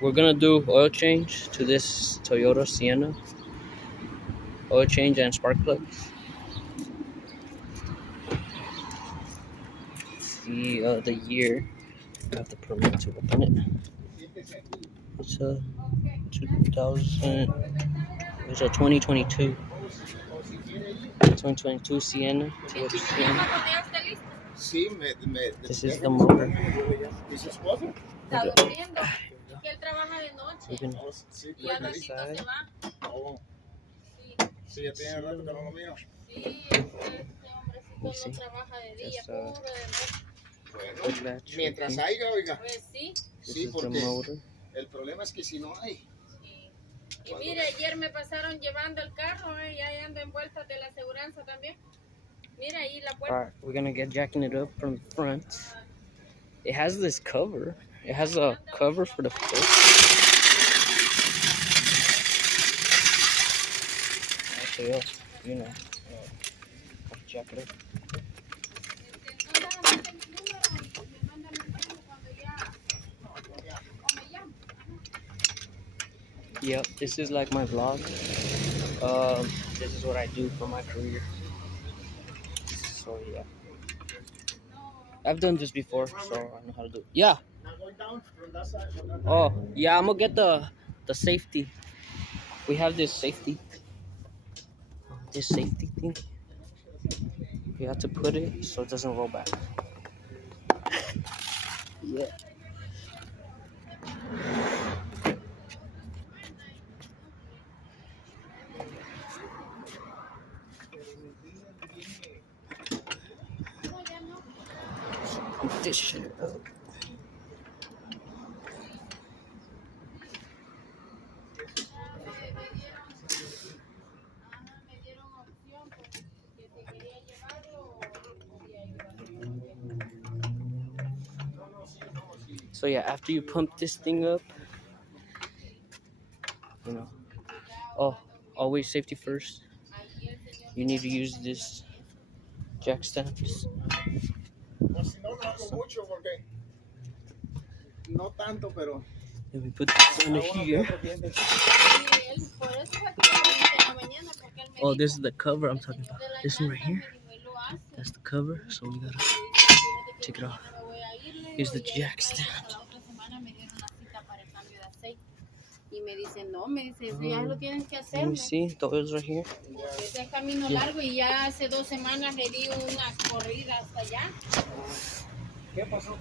We're gonna do oil change to this Toyota Sienna. Oil change and spark plugs. The year. I have the permit to open it. It's a 2000. It's a 2022. 2022 Sienna. Toyota Sienna. This is the motor. Está durmiendo, que él trabaja de noche y al ratito se va. Sí, ya tiene rato que no lo miro. Sí, hombrecito no trabaja de día, puro de noche. Bueno, mientras haya, oiga. Pues sí. Sí, porque el problema es que si no hay. Sí. Y mire, ayer me pasaron llevando el carro, y ahí ando en vueltas de la aseguranza también. Mira ahí la puerta. Alright, we're gonna get jacking it up from the front. It has this cover. It has a cover for the foot. Okay, you know, jack it up. Yep, this is like my vlog. This is what I do for my career. So yeah, I've done this before, so I know how to do it. Yeah. Oh yeah, I'm gonna get the safety. We have this safety thing. You have to put it so it doesn't roll back. Yeah. This shit up. So yeah, after you pump this thing up, you know, always safety first. You need to use this jack stamps. No tanto, pero. Let me put this under here. Oh, this is the cover I'm talking about. This one right here. That's the cover, so we gotta take it off. Here's the jack stamp. Y me dice, no, me dice, eso ya lo tienes que hacer. Let me see, the oil's right here. Es el camino largo y ya hace 2 semanas le di una corrida hasta allá. ¿Qué pasó?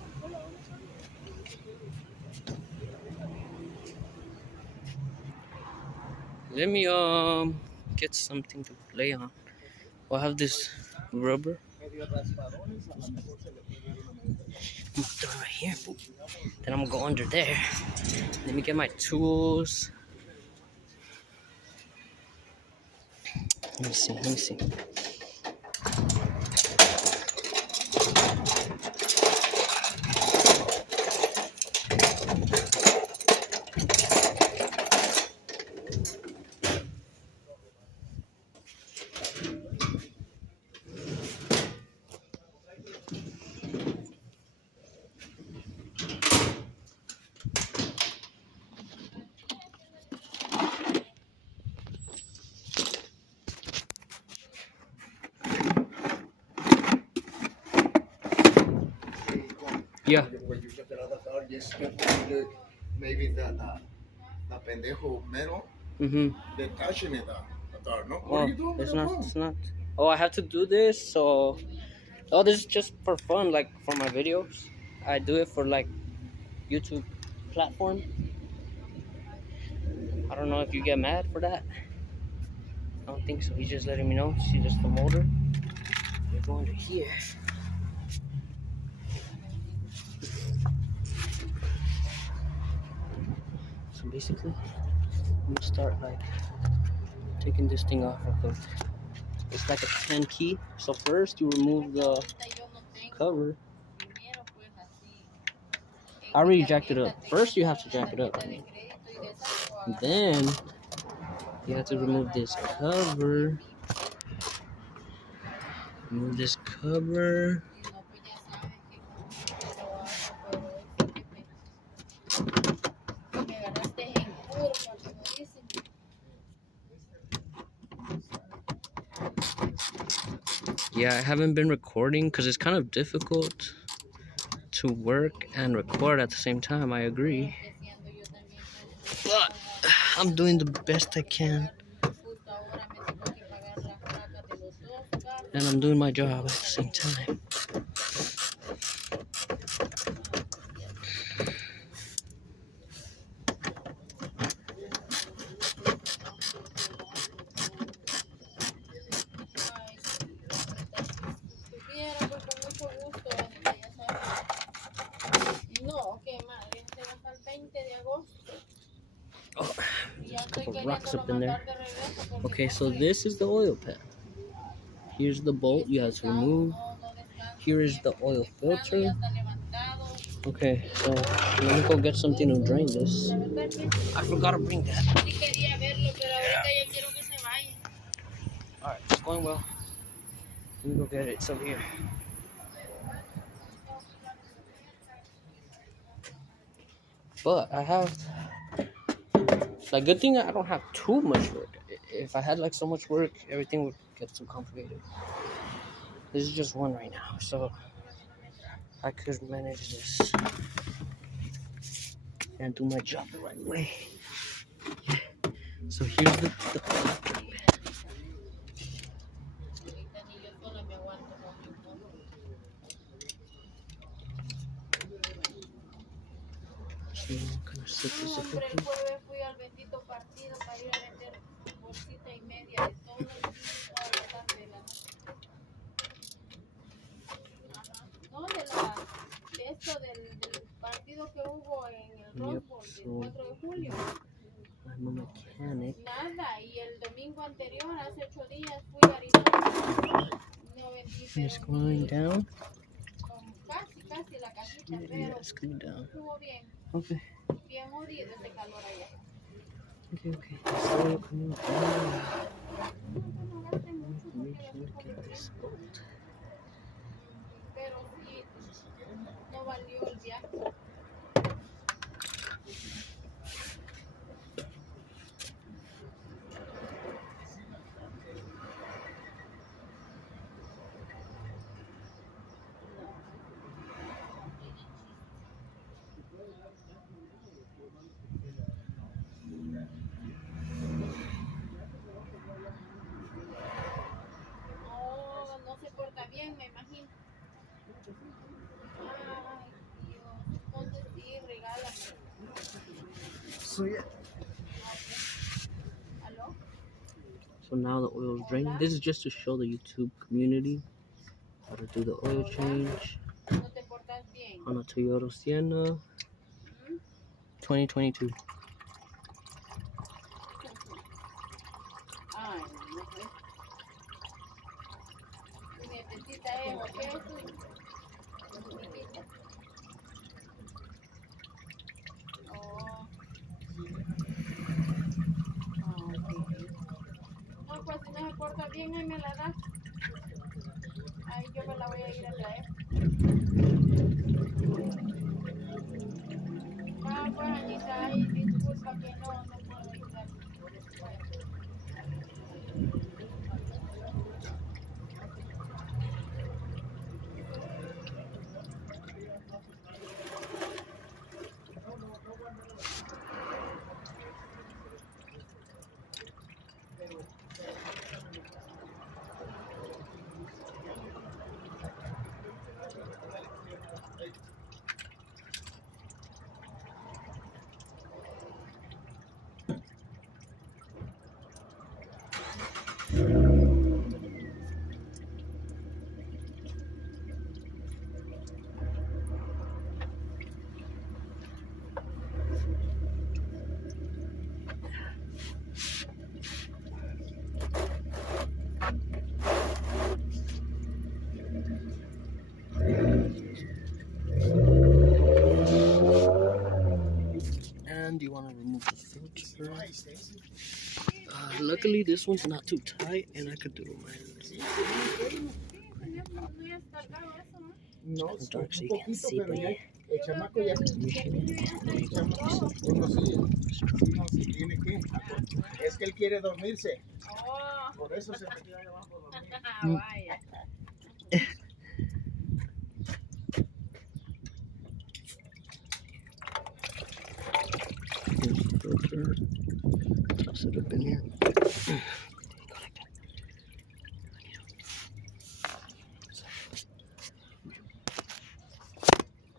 Let me get something to lay on. I'll have this rubber. I'm gonna throw it right here. Then I'm gonna go under there. Let me get my tools. Let me see. Yeah. Maybe the pendejo metal. They're touching it. No? What are you doing? It's not. Oh, I have to do this. So, this is just for fun, like for my videos. I do it for like YouTube platform. I don't know if you get mad for that. I don't think so. He's just letting me know. See, this the motor. We're going to here. So basically, I'm gonna start like taking this thing off real quick. It's like a 10 key. So first you remove the cover. I already jacked it up. First you have to jack it up. I mean. And then you have to remove this cover. Remove this cover. Yeah, I haven't been recording because it's kind of difficult to work and record at the same time. I agree. But I'm doing the best I can. And I'm doing my job at the same time. Oh, there's a couple rocks up in there. Okay, so this is the oil pan. Here's the bolt you have to remove. Here is the oil filter. Okay, so let me go get something to drain this. I forgot to bring that. Alright, it's going well. Let me go get it. It's over here. But I have, like, good thing I don't have too much work. If I had like so much work, everything would get too complicated. This is just one right now, so I could manage this and do my job the right way. Yeah. So here's the so I'm gonna set this up here. Yep, so I'm a mechanic. And it's going down. Yeah, it's going down. Okay. Okay. So coming down. Make sure to get this bolt. So yeah. So now the oil is draining. This is just to show the YouTube community how to do the oil change on a Toyota Sienna 2022. And you want to remove the filter. Luckily, this one's not too tight, and I could do it with my hands. No, It's dark so you can't see, but yeah. el chamaco ya uno sí tiene que, es que él quiere dormirse, por eso se metió ahí abajo a dormir. Filter. Toss it up in here.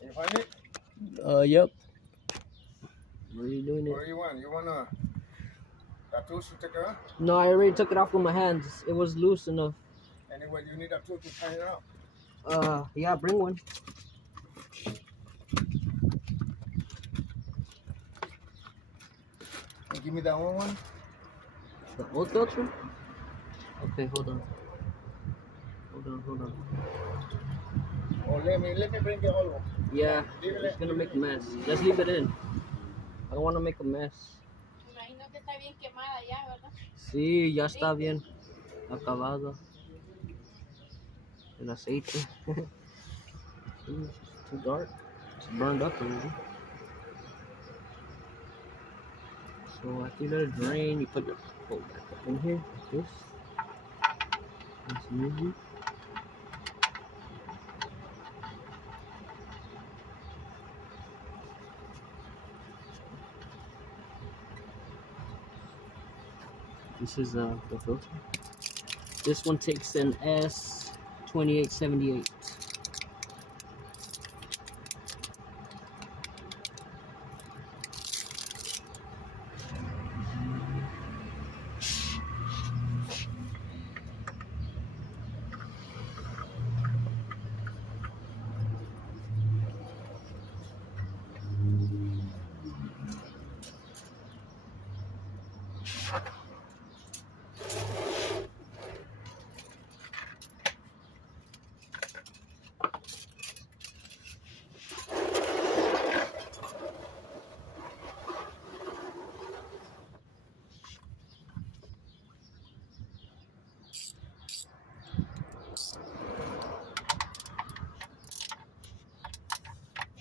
You find it? Yep. Where are you doing it? What do you want? You want a tool to take it out? No, I already took it off with my hands. It was loose enough. Anyway, you need a tool to tighten it out. Yeah, bring one. And give me that one. The old filter? Okay, hold on. Hold on. Oh, let me bring it all. Yeah, it's gonna make a mess. Just leave it in. I don't want to make a mess. Imagino que está bien quemada ya, ¿verdad? Sí, ya está bien acabado. El aceite. It's too dark. It's burned up already. So after you let it drain, you put the bowl back up in here, like this. Nice and easy. This is the filter. This one takes an S2878.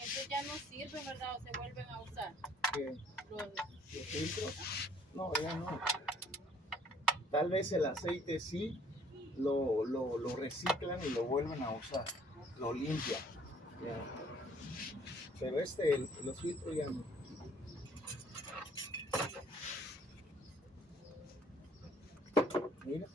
Estos ya no sirven, ¿verdad? O se vuelven a usar. ¿Qué? Los ¿Los filtros? No, ya no. Tal vez el aceite sí lo reciclan y lo vuelven a usar. Lo limpian. Ya. Pero los filtros ya no. Mira.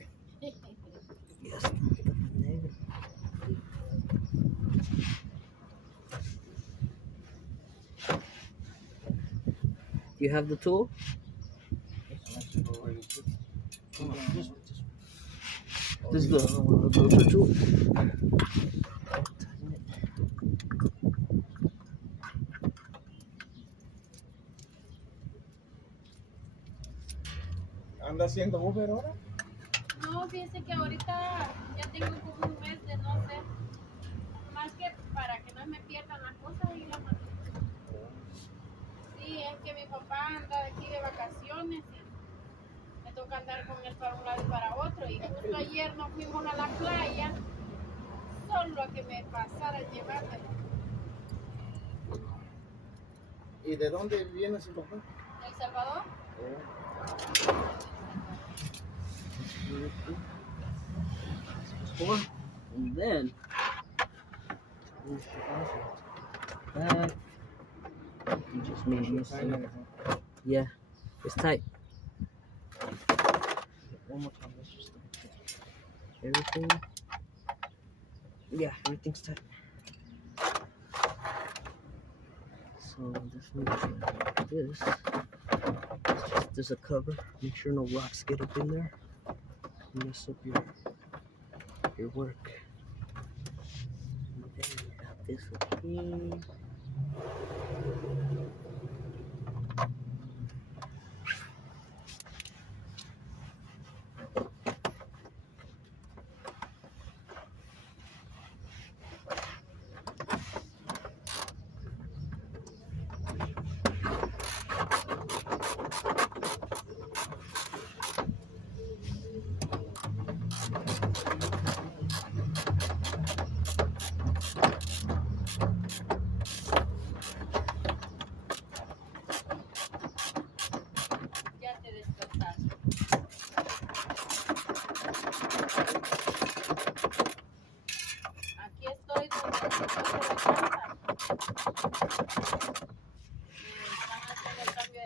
You have the tool? This is the filter tool. ¿Anda haciendo Uber ahora? No, fíjese que ahorita ya tengo como un mes de no ser. Más que para que no me pierdan las cosas y las mando. Sí, es que mi papá anda de aquí de vacaciones y me toca andar con él para un lado y para otro. Y justo ayer nos fuimos a la playa solo a que me pasara a llevármelo. ¿Y de dónde viene su papá? ¿De El Salvador? And then that you just made this. Yeah, it's tight. One more time. Let's just everything. Yeah, everything's tight. So this one, like this. It's just, there's a cover. Make sure no rocks get up in there. Mess up your work. And then you got this one here.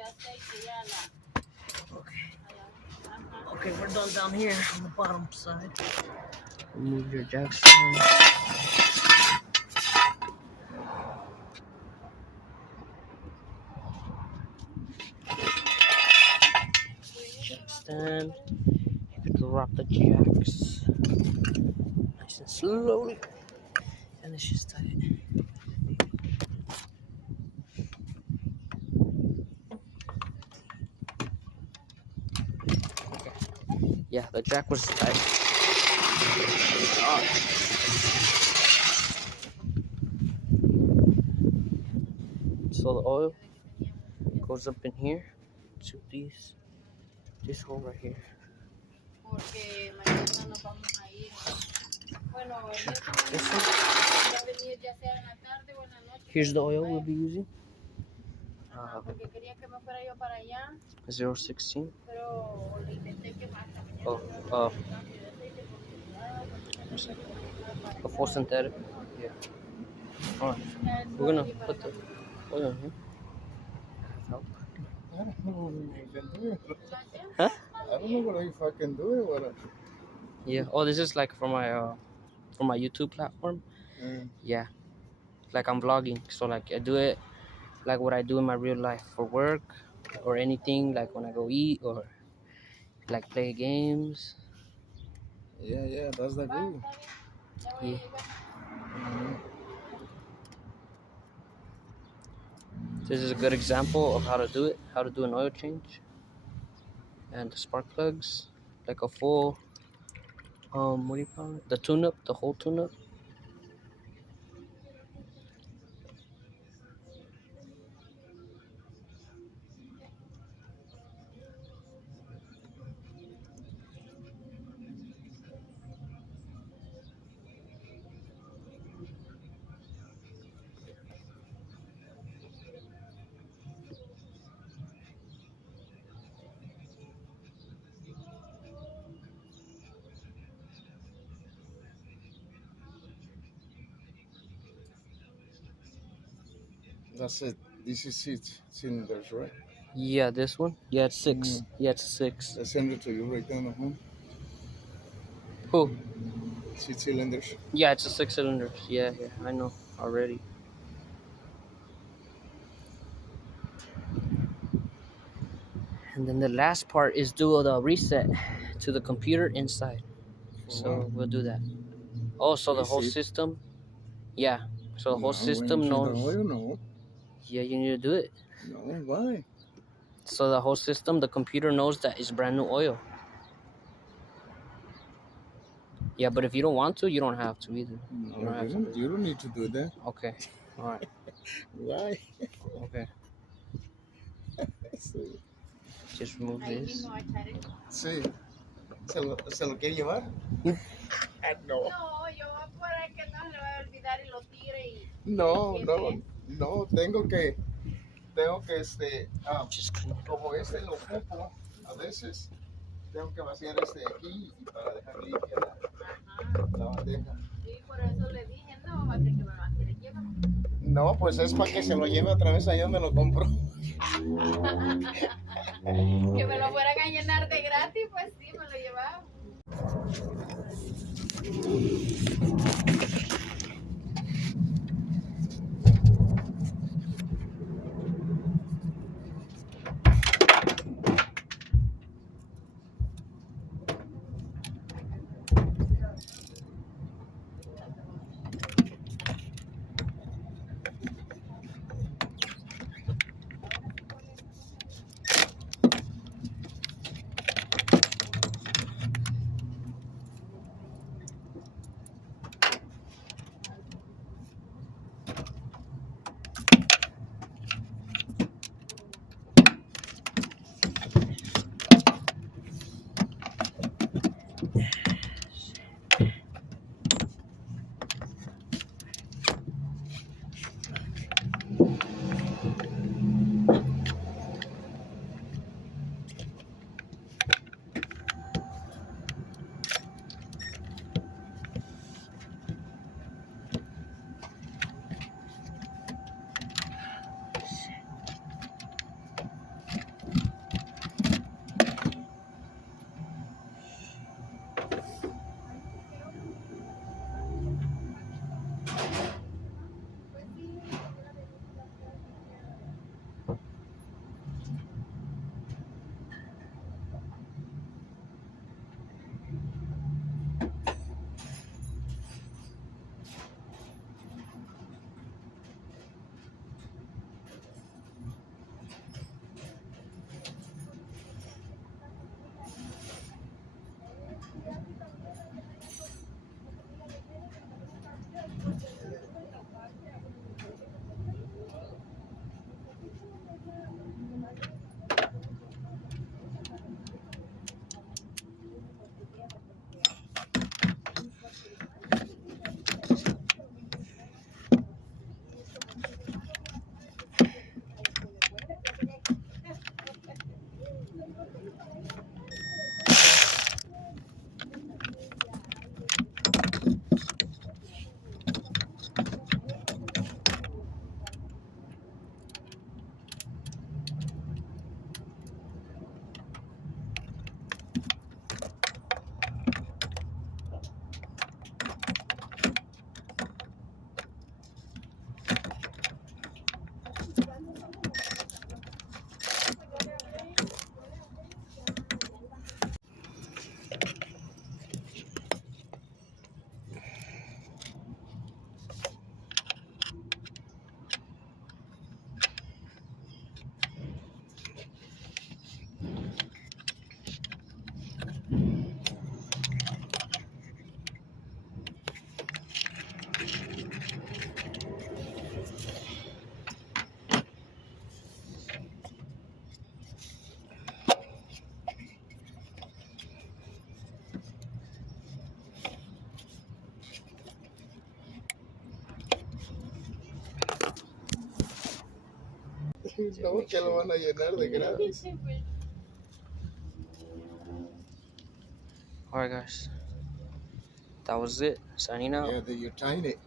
aceite ya la. Okay. Ajá. Okay, we're done down here on the bottom side. Remove your jack stand. Jack stand. You can drop the jacks nice and slowly, and it's just tight. Okay. Yeah, the jack was tight. So the oil goes up in here to this hole right here. Porque mañana nos vamos a ir. Bueno, This one. va a venir ya sea en la tarde o en la noche. Here's the oil we'll be using. Ajá, porque quería que me fuera yo para allá, 016. pero le intenté que más mañana. Oh, a full synthetic. Yeah. Alright. We're gonna put the oil in here. Help. I don't know if I can do it. Huh? I don't know if I can do it. What Yeah. Oh, this is like for my YouTube platform. Yeah. Like I'm vlogging, so like I do it like what I do in my real life for work or anything, like when I go eat or like play games. yeah, that's the good. Yeah. This is a good example of how to do it, how to do an oil change. And the spark plugs, like a full, what do you call it? The tune-up, the whole tune-up. That's it. This is it. Cylinders, right? Yeah, this one. Yeah, it's 6. Yeah, it's 6. I send it to you right now. Who? 6 cylinders. Yeah, it's a 6 cylinders. Yeah, I know already. And then the last part is do the reset to the computer inside. So we'll do that. Oh, so the whole system. Yeah. So the whole system knows. No. Yeah, you need to do it. No, why? So the whole system, the computer knows that it's brand new oil. Yeah, but if you don't want to, you don't have to either. No, you don't need to do that. Okay. All right. Why? Okay. Just remove Ahí this. mismo va a echar eso. Sí. ¿Se lo quiere llevar? No. No, yo por ahí que no se le va a olvidar y lo tire y... No, tengo que Just clean it up. como lo ocupo a veces, tengo que vaciar de aquí y para dejar limpia la bandeja. Sí, por eso le dije, no, va a ser que me lo va a querer llevar. No, pues es para que se lo lleve otra vez allá donde lo compro. Que me lo fueran a llenar de gratis, pues sí, me lo llevaba. No, make que lo sure. van a llenar de gradas. Alright, guys. That was it. Signing out. Yeah, that you're tying it.